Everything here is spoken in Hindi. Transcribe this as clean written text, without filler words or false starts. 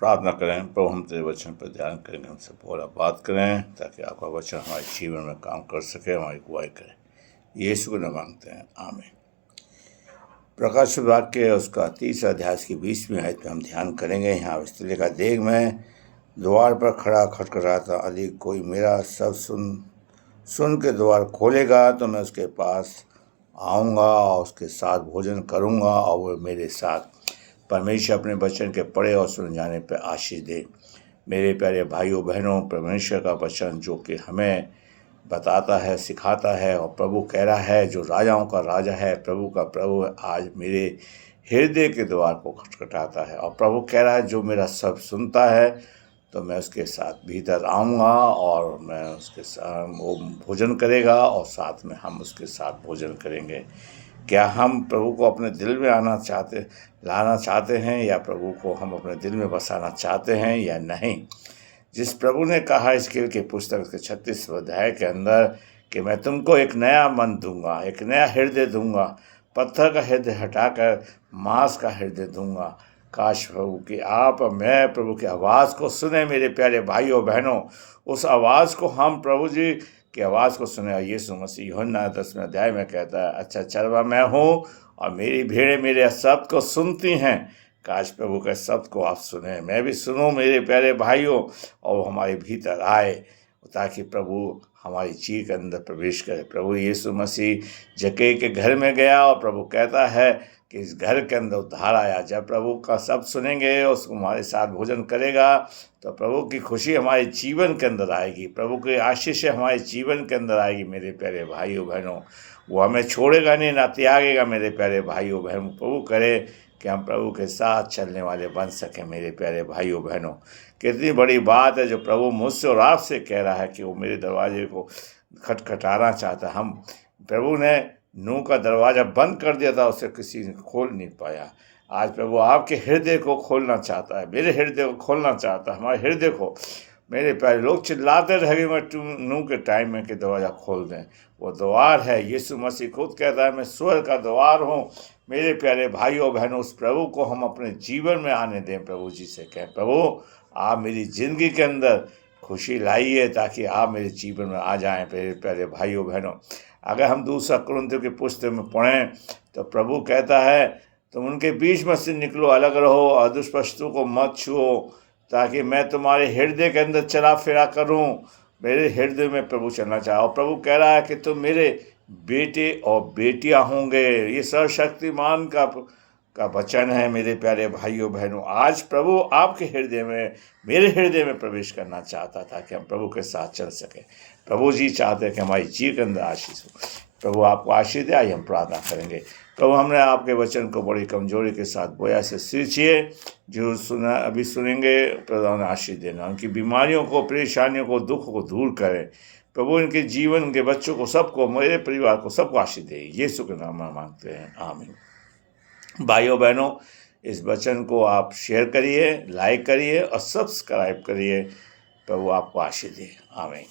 प्रार्थना करें। प्रभु, हम तेरे वचन पर ध्यान करेंगे, हमसे बोला बात करें ताकि आपका वचन हमारे जीवन में काम कर सके, हमारी अगुवाई करे। यीशु को न मांगते हैं, आमीन। प्रकाशित वाक्य उसका 30 अध्याय की 20वीं आयत में हम ध्यान करेंगे। यहाँ इस तरह का, देख मैं द्वार पर खड़ा खटखटाता, यदि कोई मेरा सब सुन के द्वार खोलेगा तो मैं उसके पास आऊँगा और उसके साथ भोजन करूँगा और वो मेरे साथ। परमेश्वर अपने वचन के पढ़े और सुन जाने पर आशीष दे। मेरे प्यारे भाइयों बहनों, परमेश्वर का वचन जो कि हमें बताता है, सिखाता है, और प्रभु कह रहा है जो राजाओं का राजा है, प्रभु का प्रभु है, आज मेरे हृदय के द्वार को खटखटाता है। और प्रभु कह रहा है जो मेरा सब सुनता है तो मैं उसके साथ भीतर आऊँगा और मैं उसके साथ, वो भोजन करेगा और साथ में हम उसके साथ भोजन करेंगे। क्या हम प्रभु को अपने दिल में लाना चाहते हैं, या प्रभु को हम अपने दिल में बसाना चाहते हैं या नहीं? जिस प्रभु ने कहा हिजकील की पुस्तक के 36वें अध्याय के अंदर कि मैं तुमको एक नया मन दूंगा, एक नया हृदय दूंगा, पत्थर का हृदय हटाकर मांस का हृदय दूंगा। काश प्रभु कि आप और मैं प्रभु की आवाज़ को सुने। मेरे प्यारे भाइयों बहनों, उस आवाज़ को हम प्रभु जी की आवाज़ को सुने। और यीशु मसीह यूहन्ना 10वें अध्याय में कहता है, अच्छा चरवा मैं हूँ और मेरी भेड़ें मेरे शब्द को सुनती हैं। काश प्रभु के शब्द को आप सुने, मैं भी सुनूं मेरे प्यारे भाइयों, और हमारे भीतर आए ताकि प्रभु हमारी चीख के अंदर प्रवेश करे। प्रभु यीशु मसीह जक्कई के घर में गया और प्रभु कहता है कि इस घर के अंदर उद्धार आया। जब प्रभु का शब्द सुनेंगे, उसको हमारे साथ भोजन करेगा तो प्रभु की खुशी हमारे जीवन के अंदर आएगी, प्रभु की आशीष हमारे जीवन के अंदर आएगी। मेरे प्यारे भाइयों बहनों, वो हमें छोड़ेगा नहीं, ना त्यागेगा। मेरे प्यारे भाइयों बहनों, प्रभु करे कि हम प्रभु के साथ चलने वाले बन सकें। मेरे प्यारे भाइयों बहनों, कितनी बड़ी बात है जो प्रभु मुझसे और आपसे कह रहा है कि वो मेरे दरवाजे को खटखटाना चाहता है। हम प्रभु ने नूह का दरवाज़ा बंद कर दिया था, उसे किसी ने खोल नहीं पाया। आज प्रभु आपके हृदय को खोलना चाहता है, मेरे हृदय को खोलना चाहता है, हमारे हृदय को। मेरे प्यारे, लोग चिल्लाते रहेंगे मैं नूह के टाइम में कि दरवाज़ा खोल दें। वो द्वार है, यीशु मसीह खुद कहता है मैं स्वर्ग का द्वार हूँ। मेरे प्यारे भाइयों बहनों, उस प्रभु को हम अपने जीवन में आने दें। प्रभु जी से कहें, प्रभु आप मेरी ज़िंदगी के अंदर खुशी लाइए ताकि आप मेरे जीवन में आ जाएं। मेरे प्यारे भाइयों बहनों, अगर हम दूसरा कुरिन्थियों की पुस्तक में पढ़ें तो प्रभु कहता है तुम उनके बीच में से निकलो, अलग रहो और दुष्ट वस्तु को मत छुओ, ताकि मैं तुम्हारे हृदय के अंदर चला फिरा करूं। मेरे हृदय में प्रभु चलना चाहो। प्रभु कह रहा है कि तुम मेरे बेटे और बेटियां होंगे। ये सर्वशक्तिमान का वचन है। मेरे प्यारे भाइयों बहनों, आज प्रभु आपके हृदय में, मेरे हृदय में प्रवेश करना चाहता था कि हम प्रभु के साथ चल सकें। प्रभु जी चाहते हैं कि हमारी जीवन के अंदर आशीष हो। प्रभु आपको आशीष दे। आइए हम प्रार्थना करेंगे। प्रभु, हमने आपके वचन को बड़ी कमजोरी के साथ बोया से सींचिए। जो सुना अभी सुनेंगे, प्रभु ने आशीष देना। उनकी बीमारियों को, परेशानियों को, दुख को दूर करें। प्रभु इनके जीवन, उनके बच्चों को, सबको, मेरे परिवार को, सबको आशीष दे। यीशु के नाम में मांगते हैं, आमीन। भाइयों बहनों, इस वचन को आप शेयर करिए, लाइक करिए और सब्सक्राइब करिए। प्रभु आपको आशीष दे, आमीन।